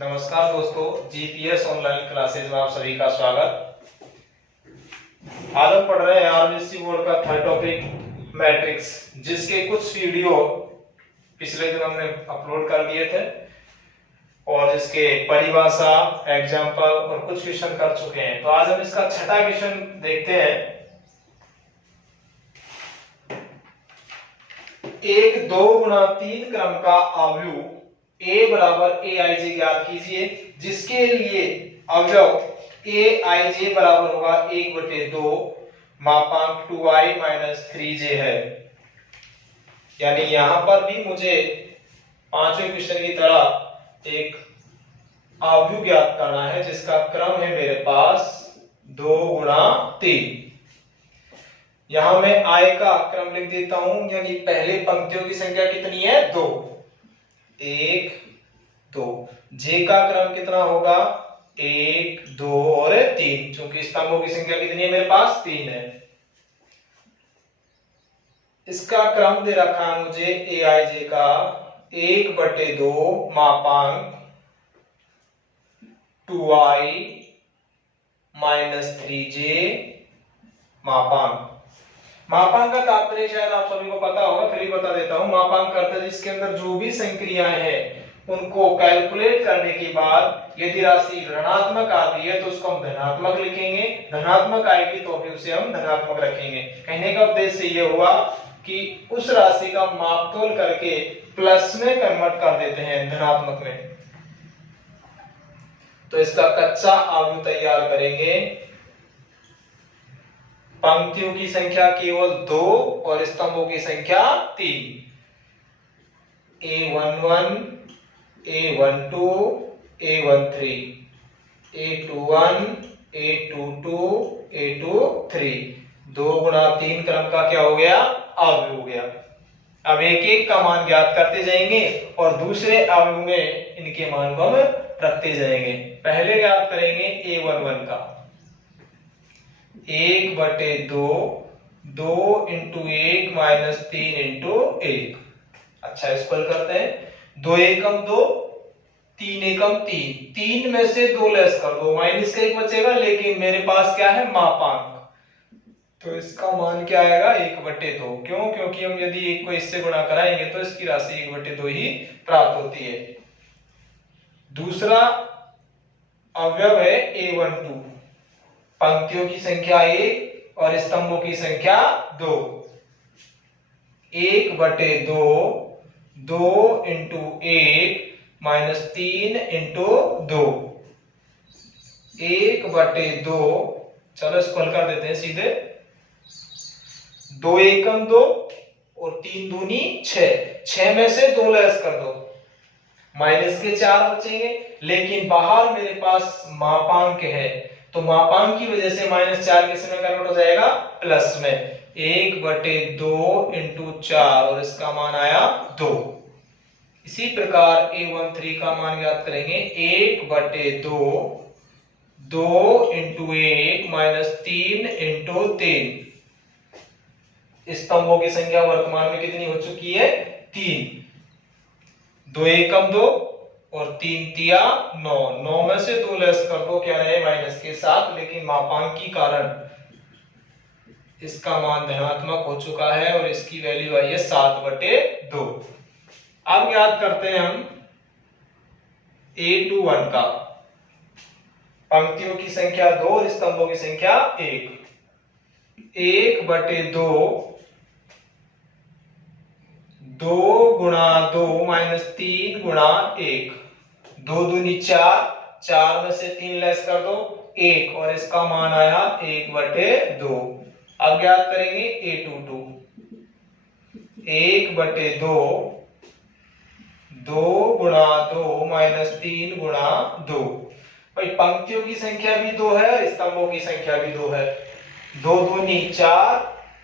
नमस्कार दोस्तों, GPS online classes में आप सभी का स्वागत। आज हम पढ़ रहे हैं आरबीसी बोर्ड का थर्ड टॉपिक मैट्रिक्स, जिसके कुछ वीडियो पिछले दिन हमने अपलोड कर दिए थे और जिसके परिभाषा, एग्जाम्पल और कुछ क्वेश्चन कर चुके हैं। तो आज हम इसका छठा क्वेश्चन देखते हैं। एक 2x3 क्रम का अवयव a बराबर aij ज्ञात कीजिए, जिसके लिए अवयव aij बराबर होगा 1/2 मापांक 2i माइनस 3j है। यानी यहां पर भी मुझे पांचवें क्वेश्चन की तरह एक अवयव ज्ञात करना है, जिसका क्रम है मेरे पास 2x3। यहां मैं i का क्रम लिख देता हूं, यानी पहले पंक्तियों की संख्या कितनी है? 2, 1 2। j का क्रम कितना होगा? 1 2 और 3। चूंकि स्तंभों की संख्या कितनी है मेरे पास? 3 है। इसका क्रम दे रखा है मुझे aij का 1/2 मापांक 2i माइनस 3j मापांक। मापांक का तात्पर्य शायद आप सभी को पता होगा, फिर भी बता देता हूं। मापांक करता है जिसके अंदर जो भी संक्रियाएं हैं उनको कैलकुलेट करने के बाद यदि राशि ऋणात्मक आती है तो उसको हम धनात्मक लिखेंगे, धनात्मक आएगी तो भी उसे हम धनात्मक रखेंगे। कहने का उद्देश्य ये हुआ कि उस राशि का मापतोल करके प्लस में कन्वर्ट कर देते हैं, धनात्मक में। तो इसका कच्चा अवयव तैयार करेंगे। पंक्तियों की संख्या केवल 2 और स्तंभों की संख्या 3। a11 a12 a13 a21 a22 a23 2x3 क्रम का क्या हो गया? अवयव हो गया। अब एक एक का मान ज्ञात करते जाएंगे और दूसरे अवयव में इनके मान को हम रखते जाएंगे। पहले ज्ञात करेंगे a11 का 1/2 2 × 1 माइनस 3 × 1। अच्छा, इसको हल करते हैं। 2 एकम 2 3 एकम 3, 3 में से 2 लेस कर दो, माइनस का 1 बचेगा, लेकिन मेरे पास क्या है? मापांक। तो इसका मान क्या आएगा? 1/2। क्यों? क्योंकि हम यदि 1 को इससे गुणा कराएंगे तो इसकी राशि 1/2 ही प्राप्त होती है। दूसरा अवयव है a12, पंक्तियों की संख्या 1 और स्तंभों की संख्या 2। 1/2 2 × 1 माइनस 3 × 2 1/2। चलो इसको हल कर देते हैं सीधे। 2 एकम 2 और 3 दूनी 6, 6 में से 2 लेस कर दो, माइनस के 4 बचेंगे, लेकिन बाहर मेरे पास मापांक है तो मापांक की वजह से -4 किस में कन्वर्ट हो जाएगा? प्लस में। 1/2 × 4 और इसका मान आया 2। इसी प्रकार a13 का मान ज्ञात करेंगे 1/2 2 × 1 माइनस 3 × 3। स्तंभों की संख्या वर्तमान में कितनी हो चुकी है? 3। 2 एकम 2 और 3 तिया 9, 9 में से 2 लेस कर दो, क्या रहे? माइनस के 7, लेकिन मापांक के कारण इसका मान धनात्मक हो चुका है और इसकी वैल्यू आई है 7/2। अब याद करते हैं हम a21 का, पंक्तियों की संख्या 2 और स्तंभों की संख्या 1। 1/2 2 × 2 माइनस 3 × 1, 2 दूनी 4, 4 में से 3 लेस कर दो 1 और इसका मान आया 1/2। अब ज्ञात करेंगे a22 1/2 2 × 2 माइनस 3 × 2। भाई पंक्तियों की संख्या भी 2 है और स्तंभों की संख्या भी 2 है। 2 दूनी 4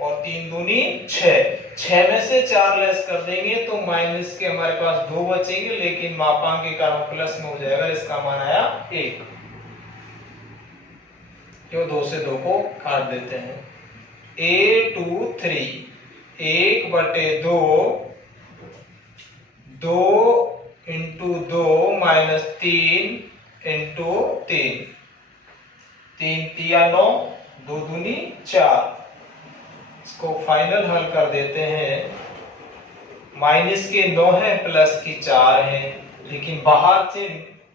और 3 दूनी 6, 6 में से 4 लेस कर देंगे तो माइनस के हमारे पास 2 बचेंगे, लेकिन मापांक के कारण प्लस में हो जाएगा। इसका मान आया 1। क्यों? 2 से 2 को काट देते हैं। a23 1/2 2 इंटू 2 माइनस 3 इंटू 3, 3 तिया 9, 2 दूनी 4। इसको फाइनल हल कर देते हैं। माइनस के 9 है, प्लस की 4 है, लेकिन बाहर से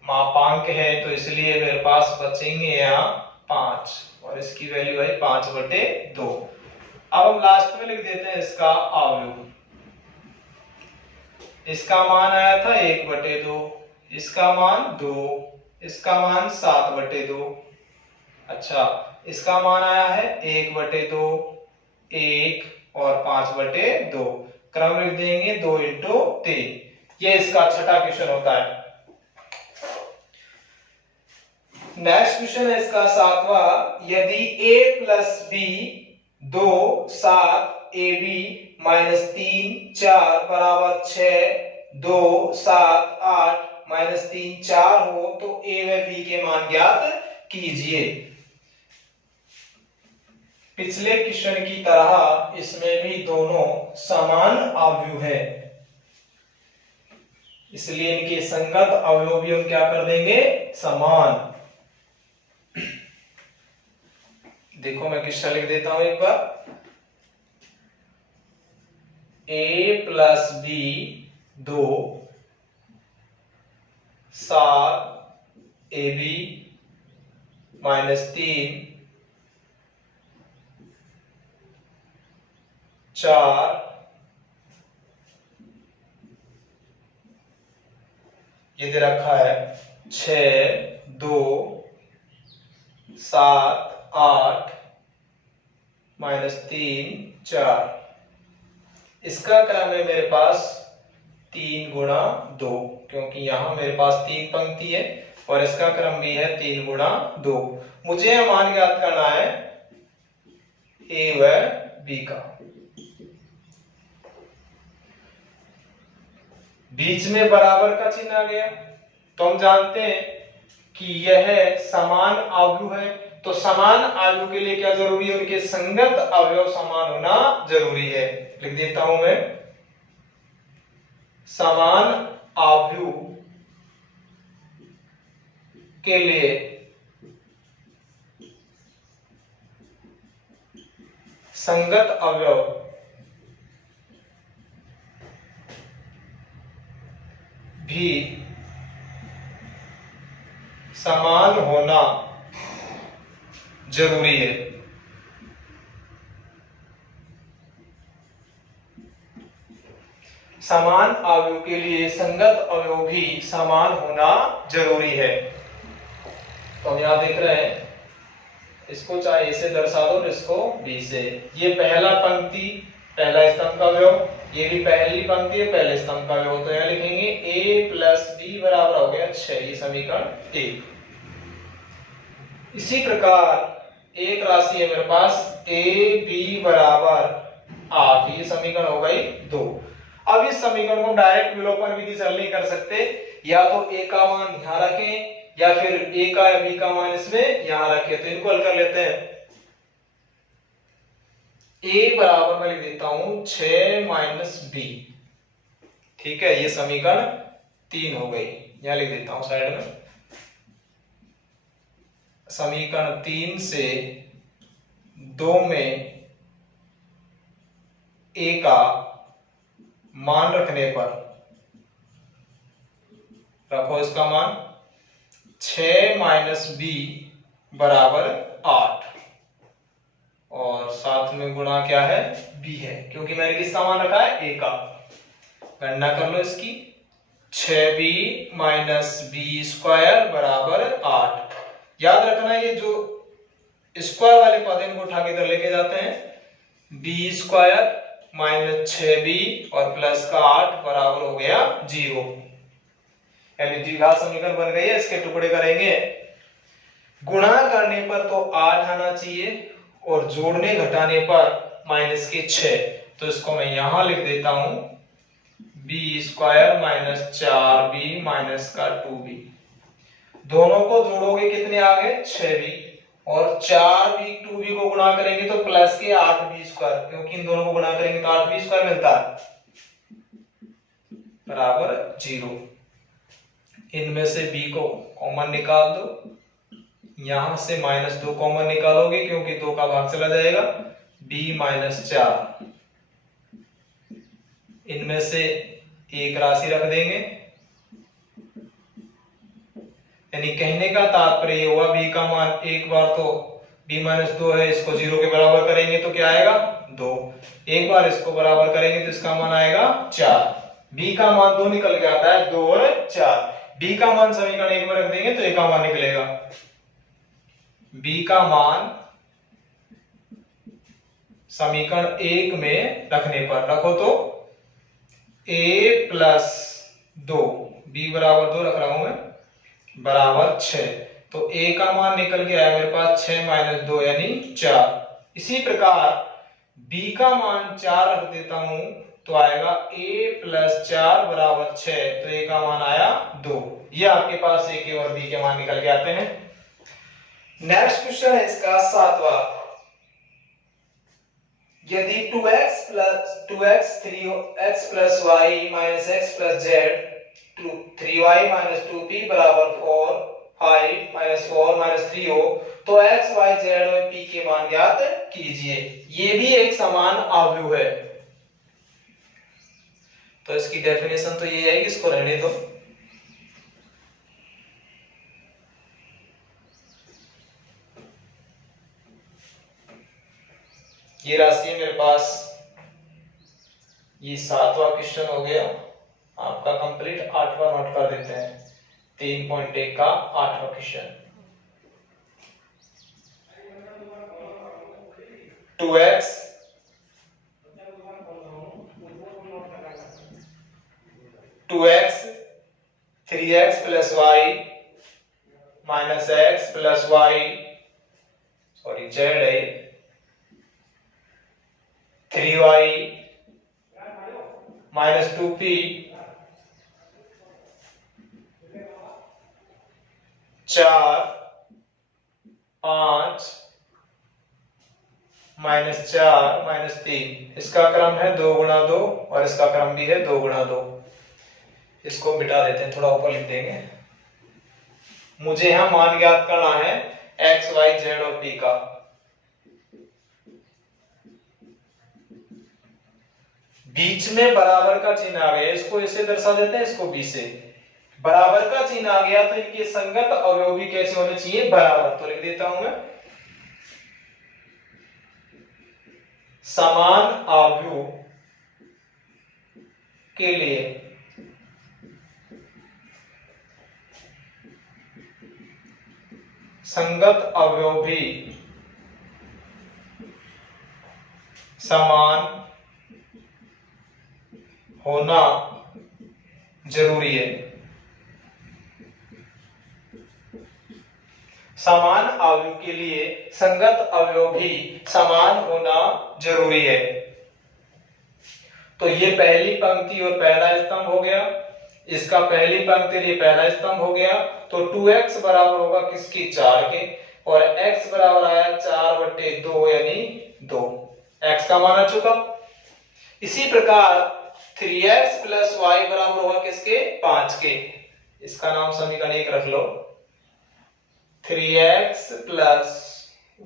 मापांक है तो इसलिए मेरे पास बचेंगे यहाँ 5, और इसकी वैल्यू है 5/2। अब हम लास्ट में लिख देते हैं इसका अवयव। इसका मान आया था 1/2, इसका मान 2, इसका मान 7/2। अच्छा, इसका मान आया है 1/2, 1 और 5/2। क्रम लिख देंगे 2 इंटू 3। ये इसका छठा क्वेश्चन होता है। नेक्स्ट क्वेश्चन है इसका सातवां। यदि a plus B 2 7 ab minus 3 4 बराबर 6 2 7 8 माइनस 3 4 हो तो a व b के मान ज्ञात कीजिए। पिछले क्वेश्चन की तरह इसमें भी दोनों समान अवयव है, इसलिए इनके संगत अवयव भी हम क्या कर देंगे, समान। देखो मैं क्वेश्चन लिख देता हूं एक बार। a plus B 2 7 ab minus 3 4 ये दे रखा है 6 2 7 8 माइनस 3 4। इसका क्रम है मेरे पास 3 गुणा 2, क्योंकि यहां मेरे पास 3 पंक्ति है, और इसका क्रम भी है 3 गुणा 2। मुझे यह मान ज्ञात करना है a व b का। बीच में बराबर का चिन्ह आ गया, तो हम जानते हैं कि यह समान अवयव है। तो समान अवयव के लिए क्या जरूरी है, उनके संगत अवयव समान होना जरूरी है। लिख देता हूं मैं, समान अवयव के लिए संगत अवयव भी समान होना जरूरी है। समान अवयव के लिए संगत अवयव भी समान होना जरूरी है। तो हम यहां देख रहे हैं, इसको चाहे ए से दर्शा दो, इसको बी से। ये पहला पंक्ति पहला स्तंभ का अवयव, ये भी पहली पंक्ति है पहले स्तंभ का अवयव। तो यहां लिखेंगे a प्लस बी बराबर हो गया 6, ये समीकरण 1। इसी प्रकार एक राशि है मेरे पास a b बराबर 8, ये समीकरण हो गई 2। अब इस समीकरण को डायरेक्ट विलोपन विधि से हल नहीं कर सकते, या तो a का मान यहां रखें या फिर a का या b का मान इसमें यहां रखें। तो इनको हल कर लेते हैं। a बराबर मैं लिख देता हूं 6 माइनस b, ठीक है, ये समीकरण 3 हो गई। यहां लिख देता हूं साइड में। समीकरण 3 से 2 में a का मान रखने पर, रखो इसका मान 6 माइनस b बराबर 8, और साथ में गुणा क्या है, b है, क्योंकि मैंने किसका मान रखा है, a का। गणना कर लो इसकी। 6b माइनस बी स्क्वायर बराबर 8। याद रखना ये जो स्क्वायर वाले पद इनको उठा के इधर लेके जाते हैं। b स्क्वायर माइनस 6b और प्लस का 8 बराबर हो गया 0, यानी द्विघात समीकरण बन गई है। इसके टुकड़े करेंगे, गुणा करने पर तो 8 आना चाहिए और जोड़ने घटाने पर माइनस के 6। तो इसको मैं यहां लिख देता हूं b square minus 4b minus का 2b। दोनों को जोड़ोगे कितने आ गए, 6b, और 4b 2b को गुणा करेंगे तो प्लस के 8b स्क्वायर, क्योंकि इन दोनों को गुणा करेंगे तो 8b स्क्वायर मिलता है बराबर 0। इनमें से b को कॉमन निकाल दो, यहां से -2 कॉमन निकालोगे क्योंकि 2 का भाग चला जाएगा, b -4, इनमें से एक राशि रख देंगे। यानी कहने का तात्पर्य हुआ b का मान, एक बार तो b -2 है, इसको 0 के बराबर करेंगे तो क्या आएगा 2, एक बार इसको बराबर करेंगे तो इसका मान आएगा 4। b का मान 2 निकल के आता है, 2 और 4। b का मान समीकरण 1 में रख देंगे तो a का मान निकलेगा, b का मान समीकरण 1 में रखने पर रखो तो a + 2, b बराबर 2 रख रहा हूं मैं, बराबर 6। तो a का मान निकल के आया मेरे पास 6 - 2 यानी 4। इसी प्रकार b का मान 4 रख देता हूं तो आएगा a + 4 बराबर 6, तो a का मान आया 2। ये आपके पास a के और b के मान निकल के आते हैं। नेक्स्ट क्वेश्चन है इसका 7वां। यदि 2x + 3x + y - x + z 3y - 2p बराबर 4 5 - 4 - 3 हो तो x y z और p के मान ज्ञात कीजिए। ये भी एक समान आव्यूह है, तो इसकी डेफिनेशन तो ये है कि इसको रहने दो। ये राशि मेरे पास, ये 7वां क्वेश्चन हो गया आपका कंप्लीट। 8वां नोट कर देते हैं, 3.1 का 8वां question. 2x 3x + y - x + y, sorry z है, 3y - 2p 4 5 -4 - 3। इसका क्रम है 2 × 2 और इसका क्रम भी है 2 × 2। इसको मिटा देते हैं, थोड़ा ऊपर लिख देंगे। मुझे यहां मान ज्ञात करना है x y z और p का। बीच में बराबर का चिन्ह आ गया, इसको ऐसे दर्शा देते हैं, इसको b से। बराबर का चिन्ह आ गया तो इनके संगत अवयव भी कैसे होने चाहिए, बराबर। तो लिख देता हूं मैं, समान अवयव के लिए संगत अवयव भी समान होना जरूरी है। समान अवयव के लिए संगत अवयव भी समान होना जरूरी है। तो ये पहली पंक्ति और पहला स्तंभ हो गया, इसका पहली पंक्ति और ये पहला स्तंभ हो गया। तो 2x बराबर होगा किसकी, 4 के, और x बराबर आया 4/2 यानी 2, x का मान आ चुका। इसी प्रकार 3x + y बराबर होगा किसके, 5 के। इसका नाम समीकरण 1 रख लो, 3x +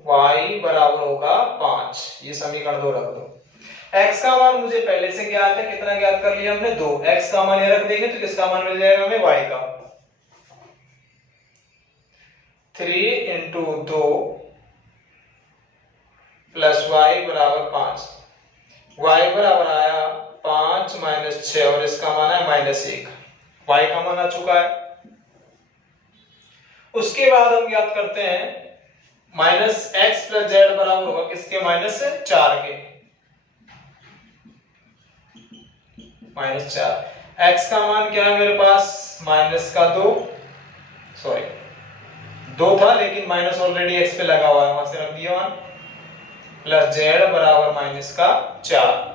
y बराबर होगा 5, ये समीकरण 2 रख दो। x का मान मुझे पहले से ज्ञात है, कितना ज्ञात कर लिया हमने, 2। x का मान ये रख देंगे तो किसका मान मिल जाएगा हमें, y का। 3 × 2 + y बराबर 5, y बराबर आया 5 - 6 और इसका मान है -1, y का मान आ चुका है। उसके बाद हम ज्ञात करते हैं -x + z बराबर होगा किसके, -4 के, -4। x का मान क्या है मेरे पास, -2, सॉरी 2 था लेकिन माइनस ऑलरेडी x पे लगा हुआ है, वहां से रख दिया मान, + z बराबर -4।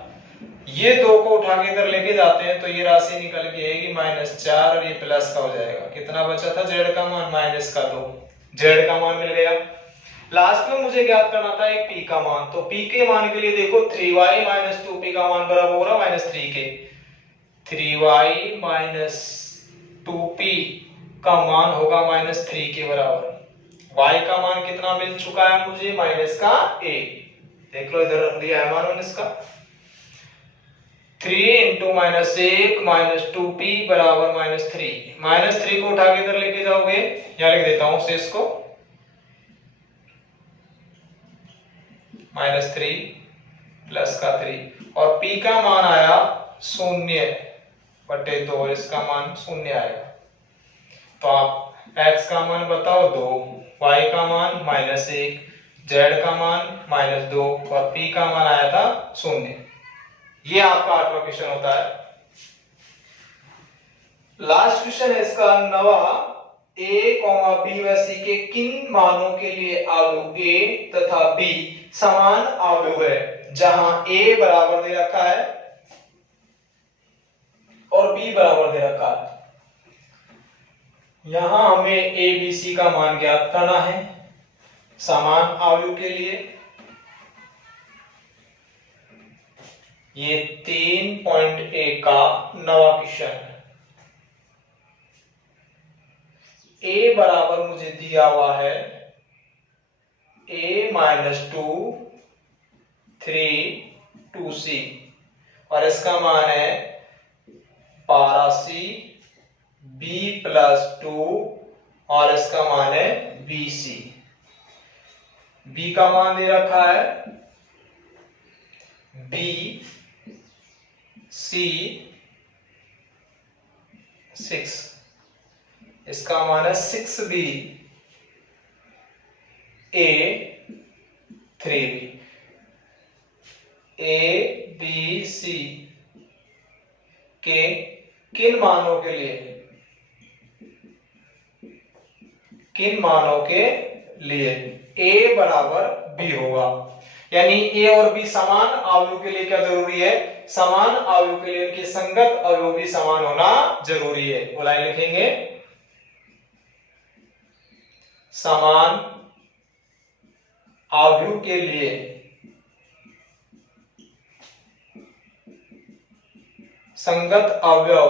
ये 2 को उठा के इधर लेके जाते हैं तो ये राशि निकल के आएगी -4 और ये प्लस का हो जाएगा। कितना बचा था, z का मान -2, z का मान मिल गया। लास्ट में मुझे ज्ञात करना था एक p का मान, तो p के मान के लिए देखो 3y - 2p का मान बराबर होगा -3 के। 3y - 2p का मान होगा -3 के बराबर। y का मान कितना मिल चुका है मुझे, -1। देख लो इधर रख दिया है मान इसका। 3 × -1 -2p बराबर -3। -3 को उठा के इधर लेके जाओगे, यहाँ लिख देता हूं शेष को, -3 प्लस का 3 और p का मान आया 0/2, इसका मान 0 आएगा। तो आप x का मान बताओ 2, y का मान -1, z का मान -2 और p का मान आया था 0। ये आपका 8वां क्वेश्चन होता है। लास्ट क्वेश्चन है इसका 9वां, a, b व c के किन मानों के लिए अवयव a तथा b समान अवयव है, जहां a बराबर दे रखा है और b बराबर दे रखा है। यहां हमें a b c का मान ज्ञात करना है समान अवयव के लिए। ये 3.1 का 9वां क्वेश्चन है। a बराबर मुझे दिया हुआ है a -2 3 2c और इसका मान है 12c, b + 2 और इसका मान है bc। b का मान दे रखा है b c 6, इसका मान है 6b a 3b। a b c के किन मानों के लिए, a बराबर b होगा, यानी a और b समान अवयव के लिए क्या जरूरी है, समान अवयव के लिए उनके संगत अवयव भी समान होना जरूरी है। वो लाइन लिखेंगे, समान अवयव के लिए संगत अवयव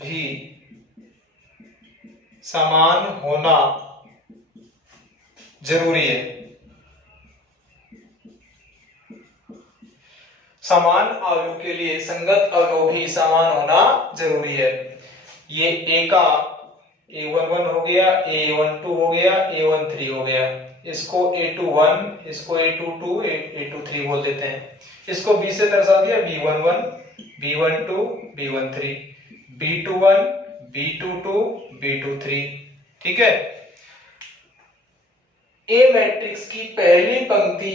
भी समान होना जरूरी है। समान अवयव के लिए संगत अवयव भी समान होना जरूरी है। ये a का a11 हो गया, a12 हो गया, a13 हो गया, इसको a21, इसको a22, a23 बोल देते हैं। इसको b से दर्शा दिया, b11, b12, b13, b21, b22, b23। ठीक है। ए मैट्रिक्स की पहली पंक्ति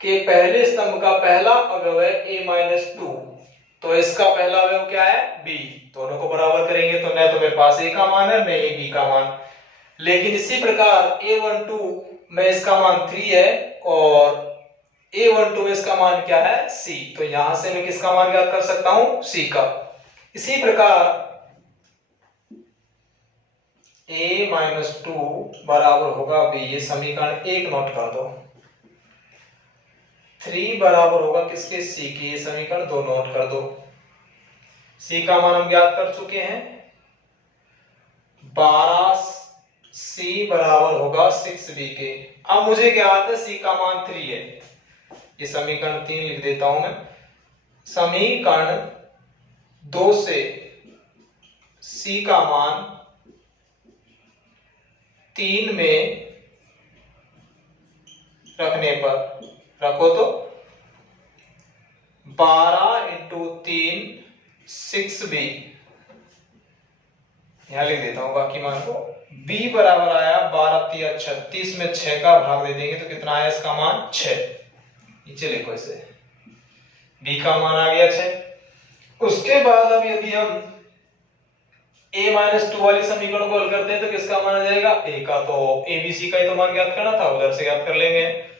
के पहले स्तंभ का पहला अवयव है a-2, तो इसका पहला अवयव क्या है, b। दोनों को बराबर करेंगे तो न तो मेरे पास a का मान है न ही b का मान। लेकिन इसी प्रकार a12 में इसका मान 3 है और a12 में इसका मान क्या है, c। तो यहां से मैं किसका मान ज्ञात कर सकता हूं, c का। इसी प्रकार a-2 बराबर होगा b, ये समीकरण 1 नोट कर दो। 3 बराबर होगा किसके, c के, ये समीकरण 2 नोट कर दो। c का मान हम ज्ञात कर चुके हैं, 12c बराबर होगा 6b के। अब मुझे ज्ञात है c का मान 3 है, ये समीकरण 3 लिख देता हूं मैं। समीकरण 2 से c का मान 3 में रखने पर, रखो तो 12 × 3 6b, यहां लिख देता हूं बाकी मान को। b बराबर आया 12 × 3 = 36 में 6 का भाग दे देंगे तो कितना आया इसका मान, 6। नीचे लिखो इसे, b का मान आ गया 6। उसके बाद अब यदि हम a-2 वाली समीकरण को हल करते हैं तो किसका मान आ जाएगा, a का। तो abc का ही तो मान ज्ञात करना था, उधर से ज्ञात कर लेंगे।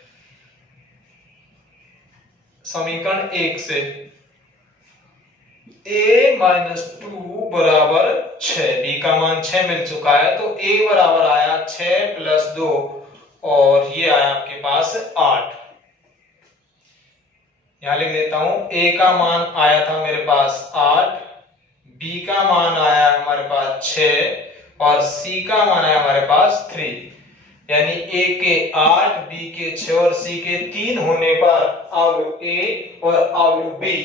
समीकरण 1 से a-2 बराबर 6, b का मान 6 मिल चुका है, तो a बराबर आया 6 + 2 और ये आया आपके पास 8। यहां लिख देता हूं, a का मान आया था मेरे पास 8, बी का मान आया हमारे पास 6 और सी का मान आया हमारे पास 3, यानी ए के 8, बी के 6 और सी के 3 होने पर अवयव ए और अवयव बी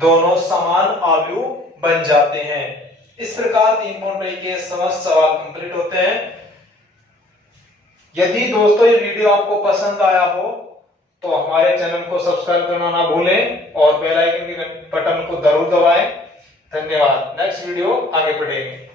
दोनों समान अवयव बन जाते हैं। इस प्रकार 3.2 के समस्त सवाल कंप्लीट होते हैं। यदि दोस्तों ये वीडियो आपको पसंद आया हो तो हमारे चैनल को सब्सक्राइब करना ना भूलें और बेल आइकन के बटन को जरूर दबाएं। धन्यवाद। नेक्स्ट वीडियो आगे बढ़ेंगे।